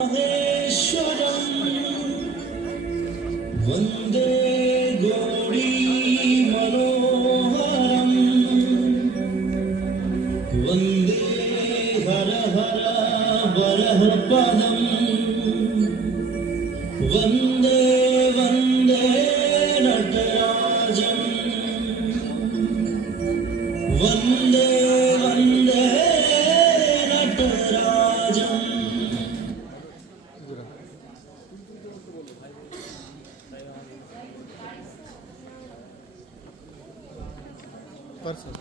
महेश्वरं वन्दे गौरी मनोहरं वन्दे हर हर वरहपदं वन्दे वन्दे नटराजं वन्दे वन्दे नटराजं।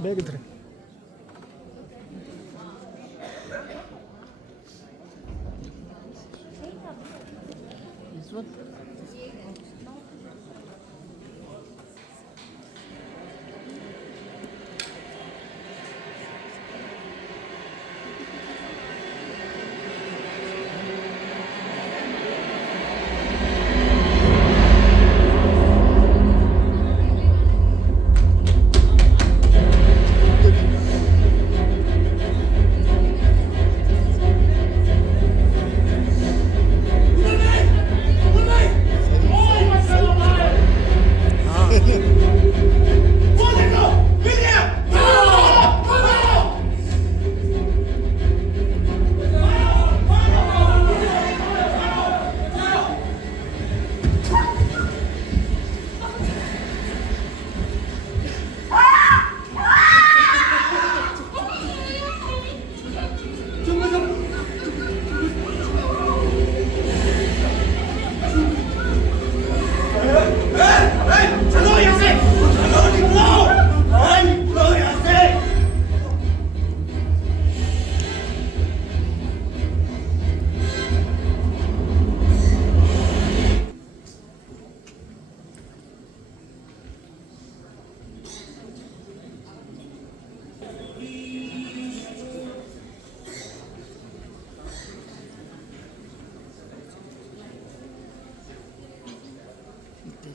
बैग इधर इस वक्त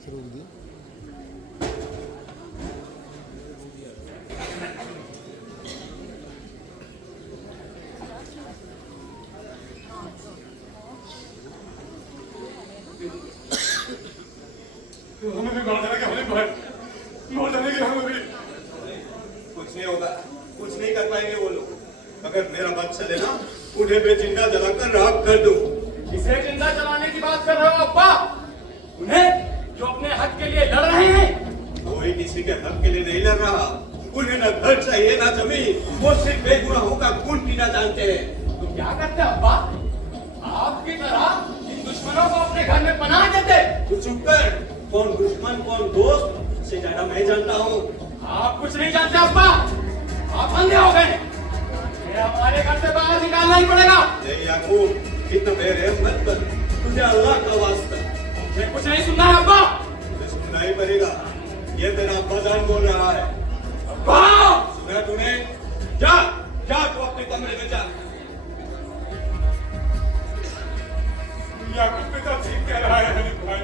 रोक दिया। हमें भी मार देना क्या? हमें भाई मार देना क्या? हमें भी कुछ नहीं होगा, कुछ नहीं कर पाएंगे वो लोग। अगर मेरा बात चले ना, उन्हें मैं जिंदा जलाकर राख कर दूं। इसे जिंदा जलाने की बात कर रहे हो अब्बा? उन्हें जो अपने हक के लिए लड़ रहे हैं। कोई किसी के हक के लिए नहीं लड़ रहा। उन्हें न घर चाहिए ना जमीन, वो सिर्फ बेगुनाहों का खून पीना जानते हैं। तो क्या करते अब्बा? आपकी तरह इन दुश्मनों को अपने घर में पनाह देते। तू चुप कर। कौन दुश्मन कौन दोस्त से ज्यादा मैं जानता हूँ। आप कुछ नहीं जानते अब्बा। आप अंधे हो गए। ये हमारे घर से बाहर निकालना ही पड़ेगा। नहीं याकूब, इतना बेरहम मत कर। तुझे अल्लाह का वास्ता, मुझे कुछ नहीं सुनना है अब्बा। तुझे सुनना ही पड़ेगा। ये तेरा अब्बा जान बोल रहा है। अब्बा! सुना तूने? जा जा, तू अपने कमरे में जा। याकूब पिता ठीक कह रहा है हनीफ भाई।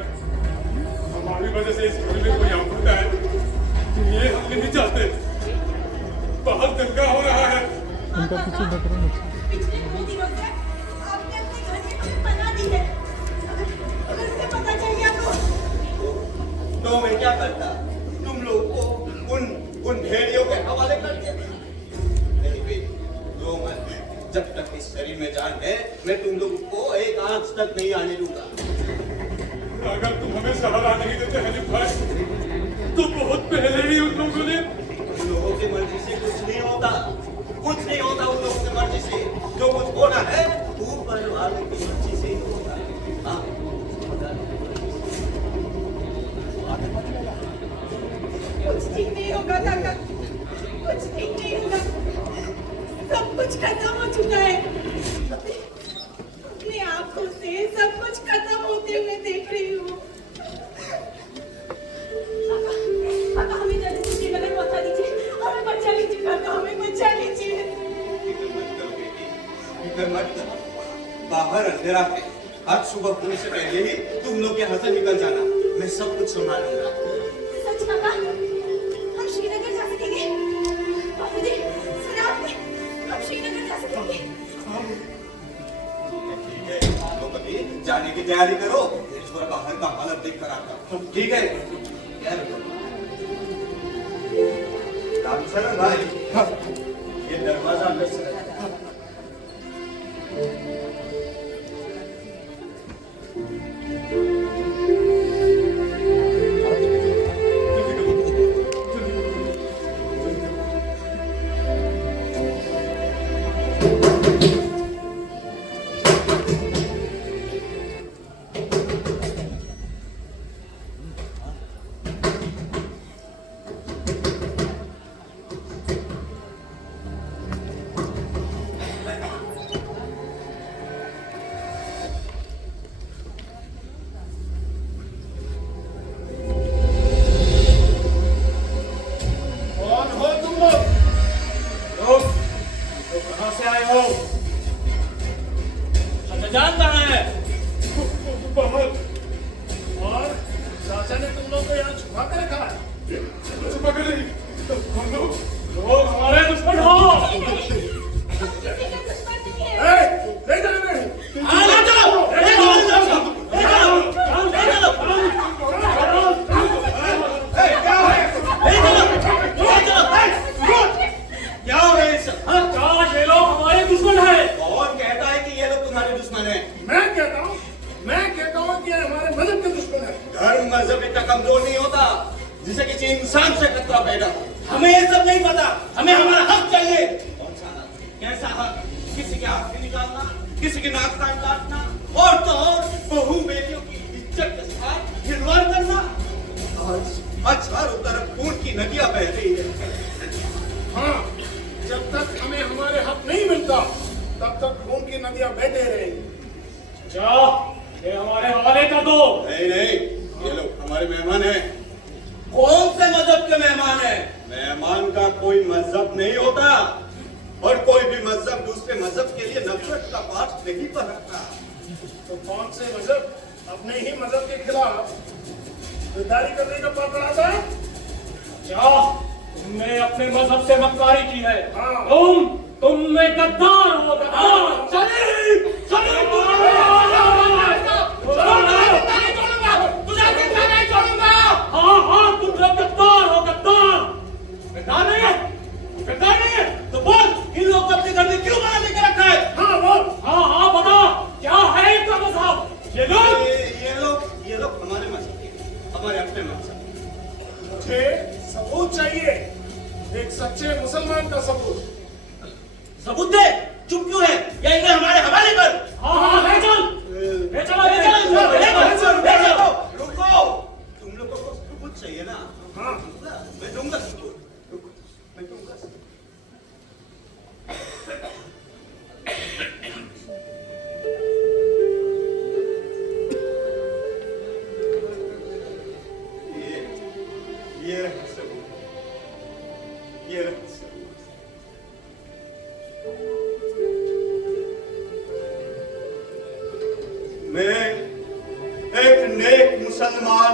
हमारी वजह से इस घर में कोई आफत है, ये हम नहीं चाहते। बहुत दंगा हो रहा है। उनका पीछे बकरा पिछले 2 दिनों से आपने अपने घर में हमें पनाह दी है। अगर उसे पता चल गया तो मैं क्या करता? तुम लोग को उन भेड़ियों के हवाले कर दिया। नहीं भाई, रो मत। जब तक इस शरीर में जान है, मैं तुम लोगों को एक आंच तक नहीं आने दूंगा। अगर तुम हमें सहारा नहीं देते हनीफ भाई, तो बहुत पहले ही उन लोगों ने उन लोगों की मर्जी से कुछ नहीं होता। कुछ नहीं होता उन लोगों की मर्जी से। जो कुछ होना है, ऊपर वाले की मर्जी से ही होता है। हाँ, कुछ ठीक नहीं होगा काका, कुछ ठीक नहीं होगा। सब कुछ खत्म हो चुका है। अपनी आंखों से सब कुछ खत्म होते हुए देख रही हूँ। काका हमें जल्दी से श्रीनगर पहुंचा दीजिए। हमें बचा लीजिए काका, हमें बचा लीजिए। फिक्र मत करो। बाहर अंधेरा है। आज सुबह होने से पहले ही तुम लोग यहाँ से निकल जाना। मैं सब कुछ संभालूंगा। सच काका, हम श्रीनगर जा सकेंगे। बाबूजी, सुना आपने? हम श्रीनगर जा सकेंगे। ठीक है, तो जाने की तैयारी करो, थोड़ा बाहर का हालत देख कर आता हूं। ठीक है रामचरण भाई, ये दरवाजा कैसे है? कौन हो तुम लोग? तो कहां से आए हो? जान कहाँ है? बाहर। और चाचा ने तुम लोग को यहाँ छुपा कर रखा है। छुपा कर नहीं, हम लोग हमारे दुश्मन हो। हम किसी के दुश्मन नहीं है। ले चलो इन्हें। ले चलो, ले चलो, ले चलो, ले चलो, ले चलो, क्या हो रहा है इस? हाँ, क्या ये लोग हमारे दुश्मन हैं? कौन कहता है कि ये लोग तुम्हारे दुश्मन हैं? मैं कहता हूँ कि ये हमारे मदद के दुश्मन है। धर्म मजहब इतना कमजोर नहीं होता जिसे किसी इंसान से खतरा पैदा हो। हमें ये सब नहीं पता, हमें हमारा हक चाहिए। कौन सा हक? कैसा हक? किसी के आंखें निकालना, किसी की नाक कान काटना, और तो और बहू बेटियों की इज्जत के साथ खिलवाड़ करना। आज चारों तरफ खून की नदियां बह रही है। हाँ, जब तक हमें हमारे हक नहीं मिलता तब तक खून की नदियां बहते रहेंगी। जाओ, ये हमारे हवाले कर दो। नहीं नहीं, ये लोग हमारे मेहमान हैं। कौन से मजहब के मेहमान हैं? मेहमान का कोई मजहब नहीं होता, और कोई भी मजहब दूसरे मजहब के लिए नफरत का पाठ नहीं पढ़ता। तो कौन से मजहब अपने ही मजहब के खिलाफ गद्दारी करने का पाठ पढ़ाता है? जाओ, तुमने अपने मजहब से मक्कारी की है। हाँ। तुम में गद्दार हो, गद्दार। चलिए, हाँ, तुम लोग गद्दार हो, गद्दार। गद्दार नहीं है? गद्दार नहीं है? तो बोल, इन लोग को अपने घर में क्यों बना लेकर रखा है? हाँ, वो हाँ, बता, क्या है इनका मजहब? ये लोग ये लोग हमारे मजहब के, हमारे अपने मजहब। मुझे सबूत चाहिए, एक सच्चे मुसलमान का सबूत। सबूत दे, चुप क्यों है? या इन्हें हमारे हवाले कर। हाँ, ले चल, ले चलो, ले चलो, ले चलो। रुको, तुम लोगों को सबूत चाहिए ना? हाँ, मैं दूंगा सबूत। रुको, मैं दूंगा सबूत। ये रहा सबूत, ये रहा सबूत। मैं एक नेक मुसलमान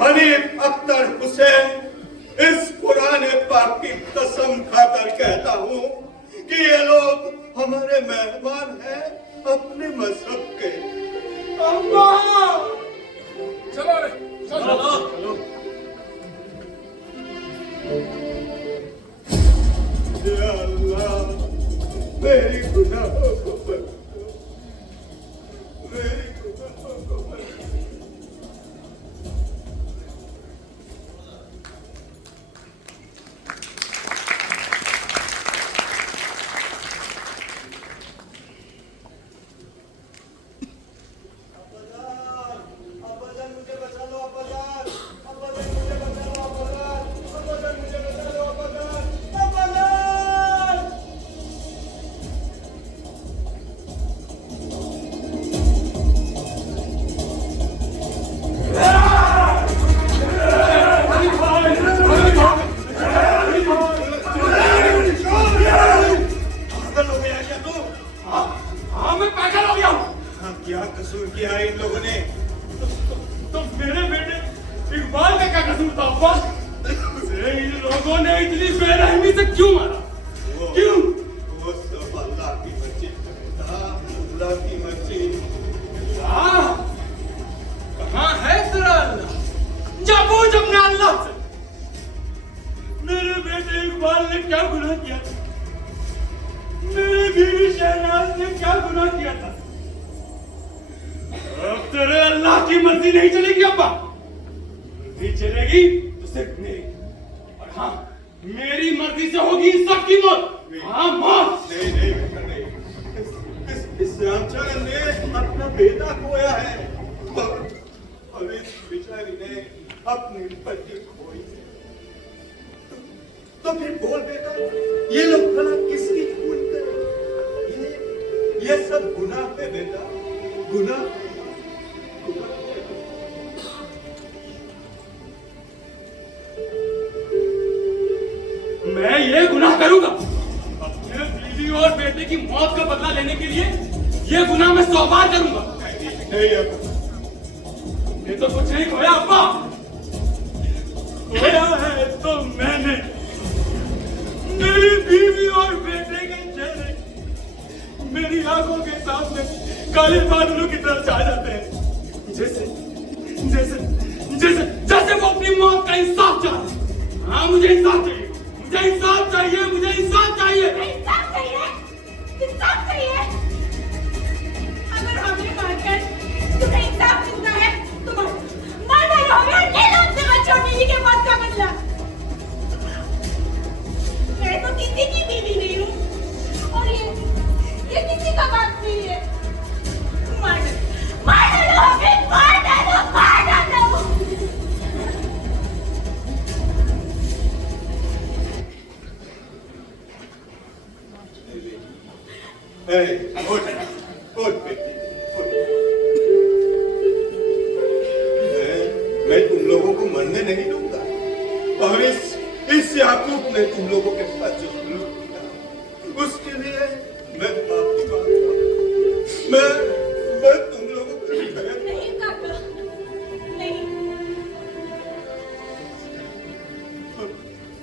हनीफ अख्तर हुसैन इस कुरान पाक की कसम खाकर कहता हूँ कि ये लोग हमारे मेहमान हैं अपने मजहब के। अल्लाह, चलो रे, चलो। चलो। या अल्लाह, मेरी गुनाहों को बख्श दो, मेरी गुनाहों को बख्श दो। अब्बाजान, मुझे बचा लो अब्बाजान, अब्बाजान मुझे बचा लो अब्बाजान, अब्बाजान मुझे बचा लो अब्बाजान, अब्बाजान। पागल हो गया क्या तू? हाँ, मैं पागल हो गया हूँ। हाँ, क्या कसूर किया है इन लोगों ने? तो मेरे बेटे इकबाल का क्या कसूर था अब्बा? इन लोगों ने इतनी बेरहमी से क्यों मारा? क्यों? वो सब अल्लाह की मर्जी था, अल्लाह की मर्जी। गुनाह किया था। अब तेरे अल्लाह की मर्जी नहीं चलेगी अब्बा, मर्जी चलेगी तो सिर्फ मेरी, और हाँ मेरी मर्जी से होगी इन सबकी मौत। हाँ मौत। नहीं नहीं बेटा नहीं, इस रामचरण ने अपना बेटा खोया है और इस बेचारी ने अपनी पति खोई है। तो फिर बोल बेटा, ये लोग भला किसकी खून करे? ये सब गुनाह है बेटा, गुनाह। मैं ये गुनाह करूंगा अपने बीवी और बेटे की मौत का बदला लेने के लिए। ये गुनाह मैं 100 बार करूंगा। नहीं अब्बा, ये तो कुछ नहीं खोया अब्बा, खोया है तो मैंने मेरी बीवी और बेटे के चेहरे मेरी आंखों के सामने काले बादलों की तरह छा जाते हैं, जैसे जैसे जैसे जैसे वो अपनी मौत का इंसाफ चाहते हैं। हाँ मुझे इंसाफ चाहिए, मुझे इंसाफ चाहिए, मुझे इंसाफ चाहिए। इंसाफ चाहिए, इंसाफ चाहिए। अगर हमें मारकर तुम्हें इंसाफ मिलता है तो मार डालो हमें और ले लो उससे बच्चों बीवी के मौत का बदला। मैं तो किसी की बीवी नहीं हूँ और ये किसी का बात नहीं है। मार डालो हमें, मार डालो, मार डालो। उठ बेटी, उठ। मैं तुम लोगों को मरने नहीं दूंगा, और इस याकूब ने तुम लोगों के साथ जो सलूक किया उसके लिए मैं माफी मांगता हूं। मैं तुम लोगों को नहीं काका, नहीं।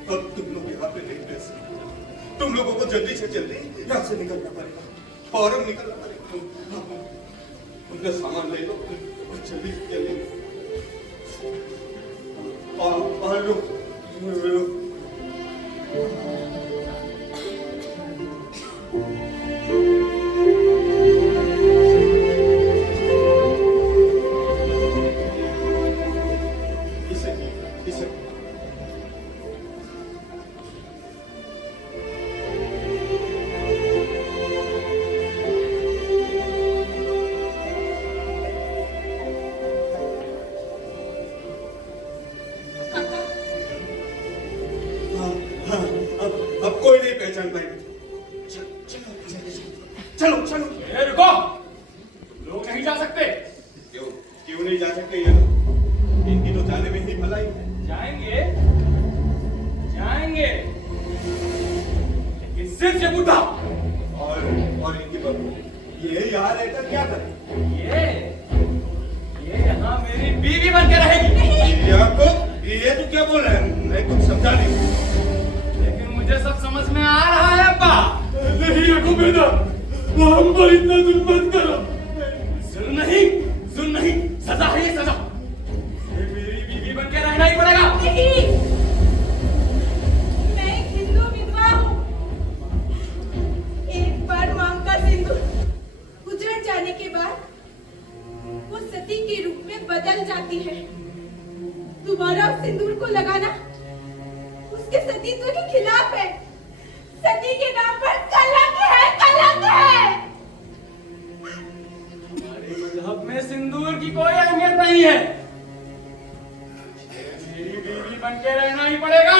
अब तुम लोग यहाँ पे नहीं रह सकते। तुम लोगों को जल्दी से जल्दी यहाँ से निकलना पड़ेगा, फौरन निकलना पड़ेगा। उनका सामान ले लो और जल्दी से जल्दी और लो। इसे अब कोई नहीं पहचान पाएगा। चलो चलो। ए, रुको, लोग नहीं जा सकते। क्यों नहीं जा सकते ये लोग? इनकी तो जाने में ही भलाई है। जाएंगे जाएंगे, लेकिन सिर्फ ये बुढ़ा और इनकी बहू ये यहाँ रहकर क्या करे? ये यहाँ मेरी बीवी बन के रहेगी। ये तो क्या बोल रहे हैं? मैं कुछ समझा नहीं। लेकिन मुझे सब समझ में आ रहा है अब्बा। नहीं याकूब बेटा, हम पर इतना जुल्म मत करो। जुल्म नहीं, सजा है ये सजा। ये मेरी बीवी बन के रहना ही पड़ेगा। नहीं, मैं एक हिंदू विधवा हूँ। एक बार मांग का सिंदूर उजड़ जाने के बाद वो सती के रूप में बदल जाती है। दोबारा उस सिंदूर को लगाना उसके सतीत्व के खिलाफ है। सती के नाम पर कलंक है, कलंक है। हमारे मजहब में सिंदूर की कोई अहमियत नहीं है। मेरी बीवी बन के रहना ही पड़ेगा।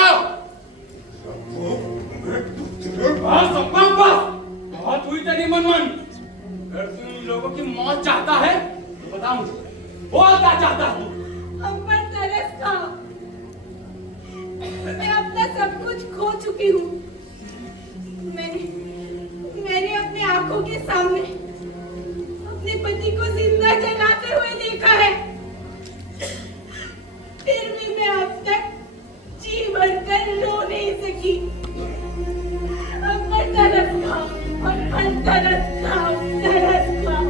बस अब्बा, बस बहुत हुई तेरी मनमानी। अगर तू इन लोगों की मौत चाहता है तो बता मुझे, बोल क्या चाहता है तू? हम पर तरस खाओ। मैं अपना सब कुछ खो चुकी हूँ। मैंने अपने आंखों के सामने अपने पति को जिंदा जलाते हुए देखा है। फिर भी मैं अब तक जी भरकर रो नहीं सकी। अब पर तरस खाओ, और पर तरस खाओ, तरस खाओ।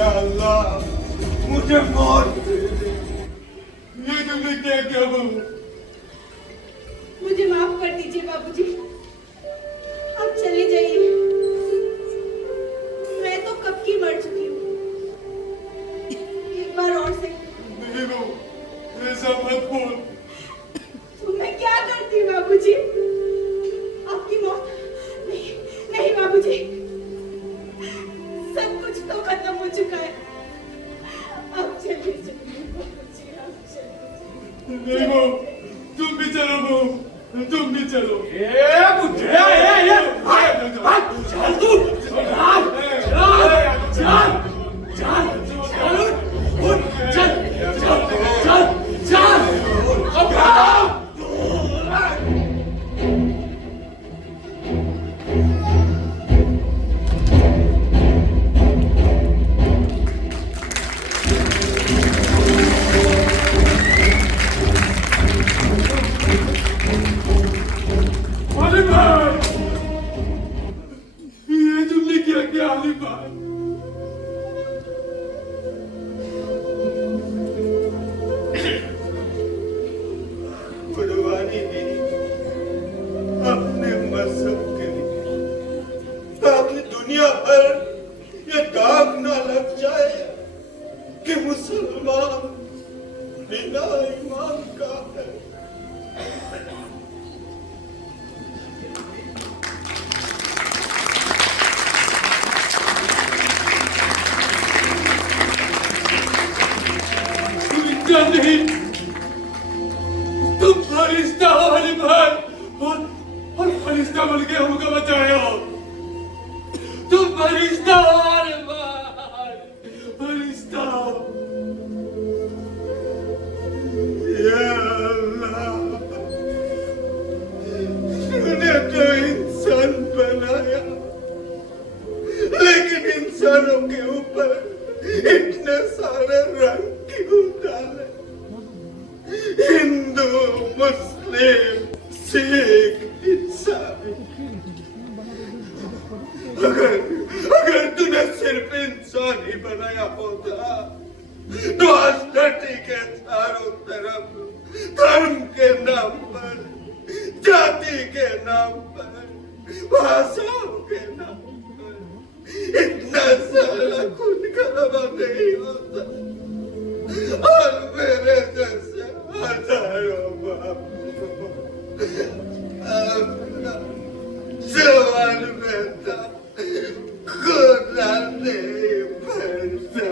या अल्लाह मुझे मौत दे दे। ये तुमने क्या किया बहू? मुझे माफ कर दीजिए बाबूजी, आप चले जाइए। मैं तो कब की मर चुकी हूँ। एक बार और से नहीं बहू, ऐसा मत बोल। तो मैं क्या करती बाबूजी? आपकी मौत नहीं, नहीं बाबूजी, सब कुछ तो खत्म हो चुका है। आप चलिए चलिए बाबूजी, आप चलिए। नहीं बहू, तुम भी चलो बहू, तुम भी चलो। बुढ़िया चल तू अली भाई, ये तुमने क्या किया अली भाई? कुर्बानी दी अपने मजहब के लिए, ताकि दुनिया भर ये दाग ना लग जाए कि मुसलमान बिना ईमान का है। नहीं, तुम फरिश्ता हो अली भाई, और फरिश्ता बन के हमको बचाए हो। तुम फरिश्ता हो अली भाई, फरिश्ता हो। या अल्लाह, तूने तो इंसान बनाया, लेकिन इंसानों के ऊपर इतने सारे रंग क्यों डाले? हिंदू, मुस्लिम, सिख, ईसाई। अगर तूने सिर्फ इंसान ही बनाया होता तो आज धरती के चारों तरफ धर्म के नाम पर, जाति के नाम पर, भाषाओं के नाम पर इतना सारा खून खराबा नहीं होता। और मेरे जैसे हजारों बाप अपना जवान बेटा खुदा नहीं भरता।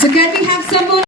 So can we have some more?